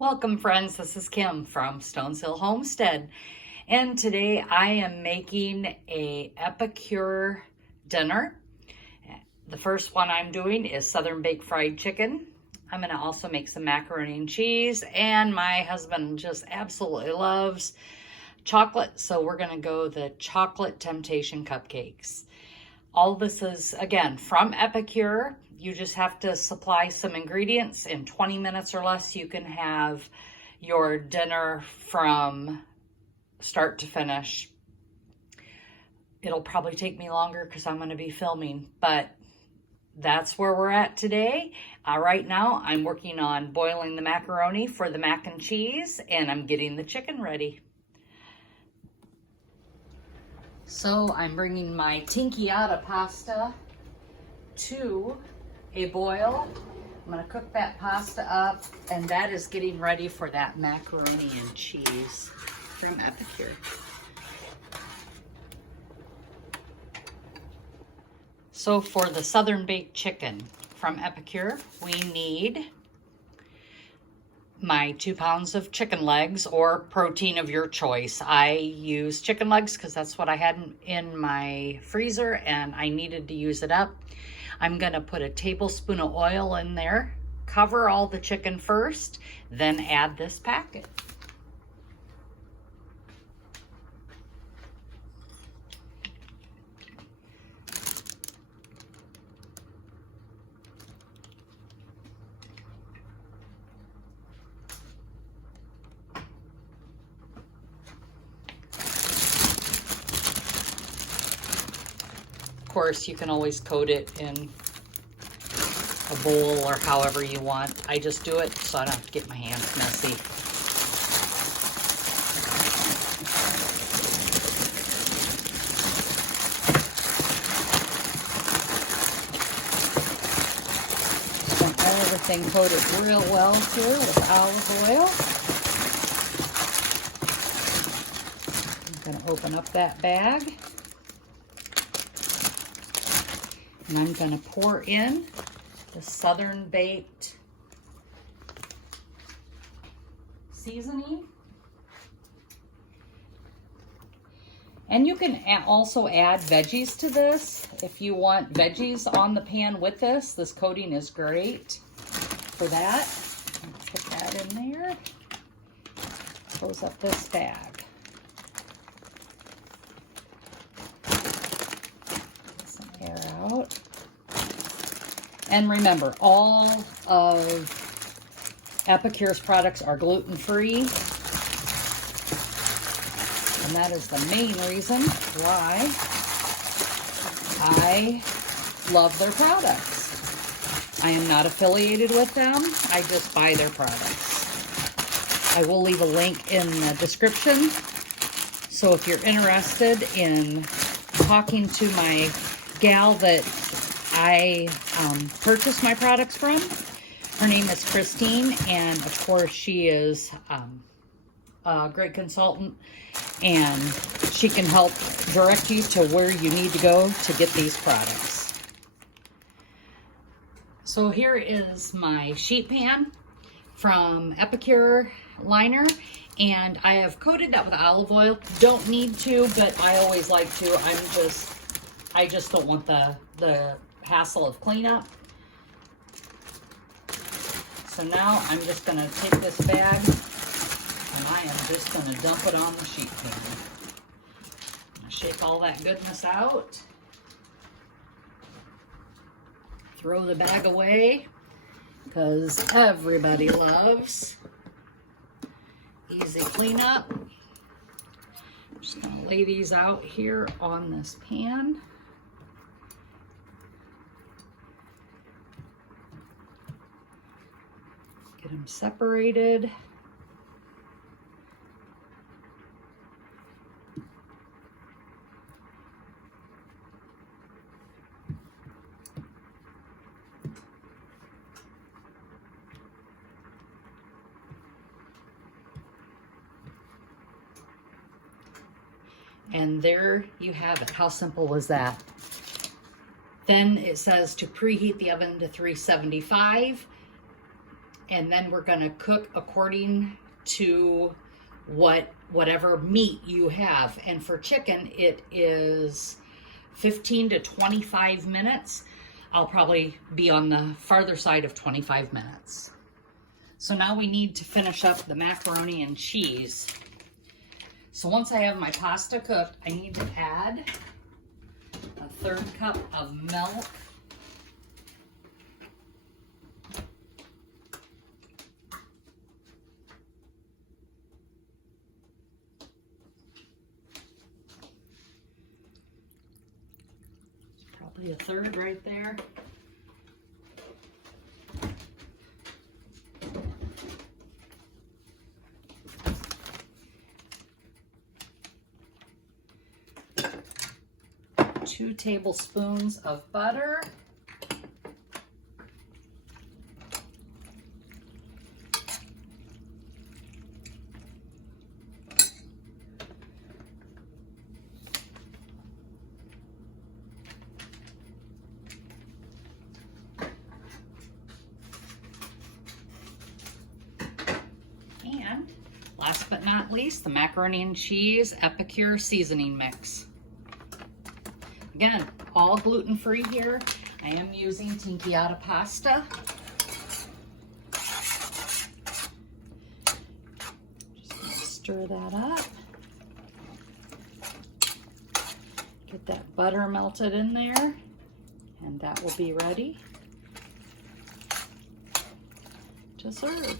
Welcome friends, this is Kim from Stones Hill Homestead, and today I am making a Epicure dinner. The first one I'm doing is Southern Baked Fried Chicken. I'm going to also make some macaroni and cheese, and my husband just absolutely loves chocolate, so we're going to go the Chocolate Temptation Cupcakes. All this is, again, from Epicure. You just have to supply some ingredients. In 20 minutes or less, you can have your dinner from start to finish. It'll probably take me longer because I'm going to be filming, but that's where we're at today. Right now, I'm working on boiling the macaroni for the mac and cheese, and I'm getting the chicken ready. So I'm bringing my tinchiata pasta to a boil. I'm going to cook that pasta up, and that is getting ready for that macaroni and cheese from Epicure. So for the Southern Baked Chicken from Epicure, we need my 2 pounds of chicken legs or protein of your choice. I use chicken legs because that's what I had in my freezer and I needed to use it up. I'm going to put a tablespoon of oil in there, cover all the chicken first, then add this packet. Of course, you can always coat it in a bowl or however you want. I just do it so I don't have to get my hands messy. Just want everything coated real well here with olive oil. I'm going to open up that bag. And I'm going to pour in the Southern Baked seasoning. And you can also add veggies to this. If you want veggies on the pan with this, this coating is great for that. Put that in there. Close up this bag. Out. And remember, all of Epicure's products are gluten-free, and that is the main reason why I love their products. I am not affiliated with them. I just buy their products. I will leave a link in the description, so if you're interested in talking to my gal that I purchased my products from. Her name is Christine, and of course she is a great consultant, and she can help direct you to where you need to go to get these products. So here is my sheet pan from Epicure liner, and I have coated that with olive oil. Don't need to, but I always like to. I just don't want the hassle of cleanup. So now I'm just going to take this bag and I am just going to dump it on the sheet pan. Shake all that goodness out. Throw the bag away because everybody loves easy cleanup. I'm just going to lay these out here on this pan. Get them separated. And there you have it. How simple was that? Then it says to preheat the oven to 375. and then we're gonna cook according to whatever meat you have. And for chicken, it is 15 to 25 minutes. I'll probably be on the farther side of 25 minutes. So now we need to finish up the macaroni and cheese. So once I have my pasta cooked, I need to add a 1/3 cup of milk. Probably a 1/3 right there. Two tablespoons of butter. And last but not least, the macaroni and cheese Epicure seasoning mix. Again, all gluten-free here. I am using tinchiata pasta. Just gonna stir that up. Get that butter melted in there, and that will be ready to serve.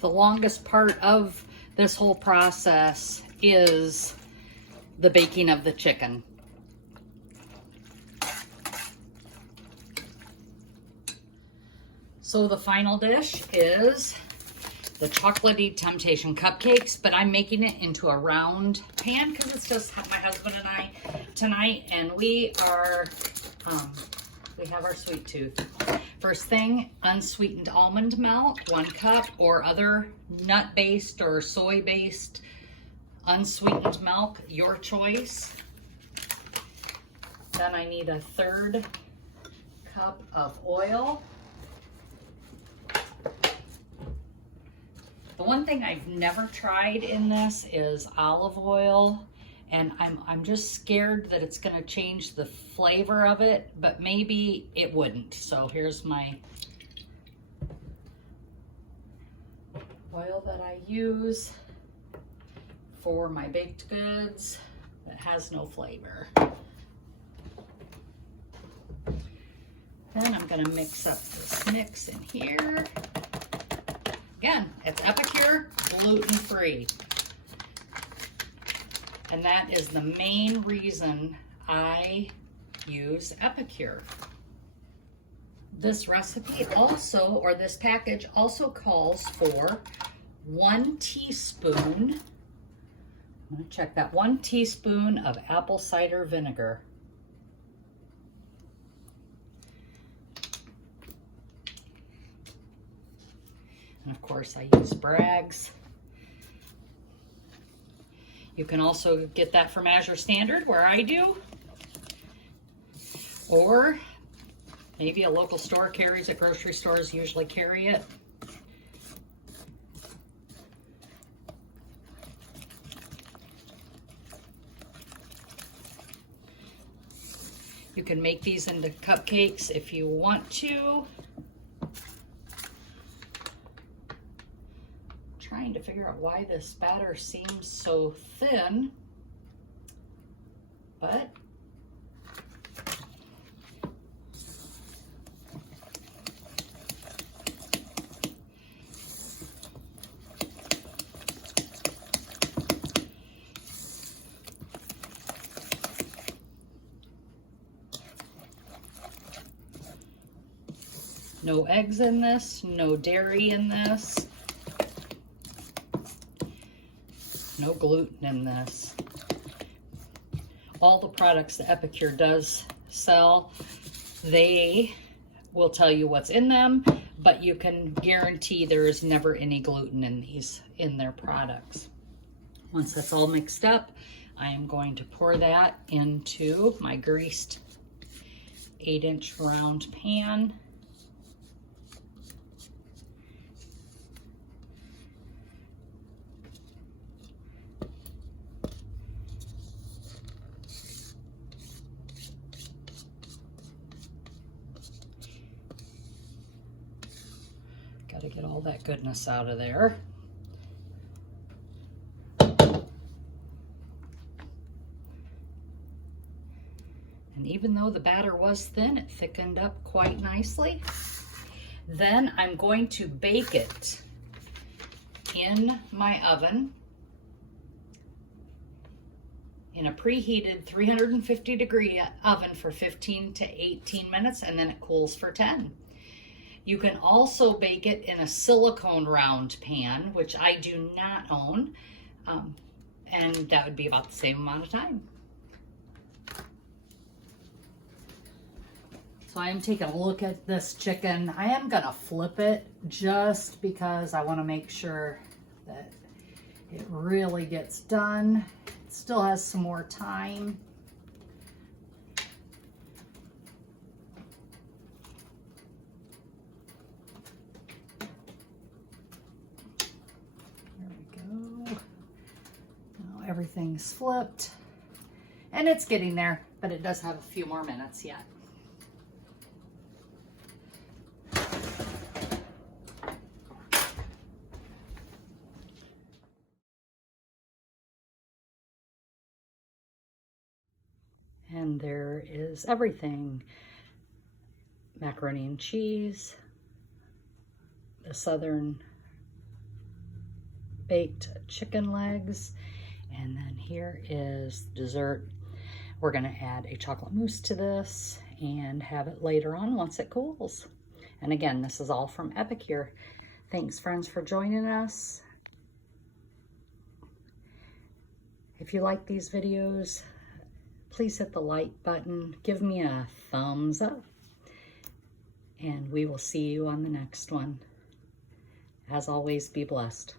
The longest part of this whole process is the baking of the chicken. So the final dish is the chocolatey temptation cupcakes, but I'm making it into a round pan because it's just my husband and I tonight, and we have our sweet tooth. First thing, unsweetened almond milk, 1 cup, or other nut-based or soy-based unsweetened milk, your choice. Then I need a 1/3 cup of oil. The one thing I've never tried in this is olive oil, and I'm just scared that it's gonna change the flavor of it, but maybe it wouldn't. So here's my oil that I use for my baked goods that has no flavor. Then I'm gonna mix up this mix in here. Again, it's Epicure, gluten-free. And that is the main reason I use Epicure. This recipe also, or this package also calls for 1 teaspoon, I'm gonna check that, 1 teaspoon of apple cider vinegar. And of course I use Bragg's. You can also get that from Azure Standard, where I do, or maybe a local store carries it. Grocery stores usually carry it. You can make these into cupcakes if you want to. Trying to figure out why this batter seems so thin, but no eggs in this, no dairy in this. No gluten in this. All the products that Epicure does sell, they will tell you what's in them, but you can guarantee there is never any gluten in their products. Once that's all mixed up, I am going to pour that into my greased 8-inch round pan. Got to get all that goodness out of there. And even though the batter was thin, it thickened up quite nicely. Then I'm going to bake it in my oven in a preheated 350-degree oven for 15 to 18 minutes, and then it cools for 10. You can also bake it in a silicone round pan, which I do not own, and that would be about the same amount of time. So I am taking a look at this chicken. I am gonna flip it just because I wanna make sure that it really gets done. It still has some more time. There we go. Now everything's flipped. And it's getting there, but it does have a few more minutes yet. And there is everything. Macaroni and cheese, the southern baked chicken legs, and then here is dessert. We're gonna add a chocolate mousse to this and have it later on once it cools. And again, this is all from Epicure. Thanks, friends, for joining us. If you like these videos, please hit the like button, give me a thumbs up, and we will see you on the next one. As always, be blessed.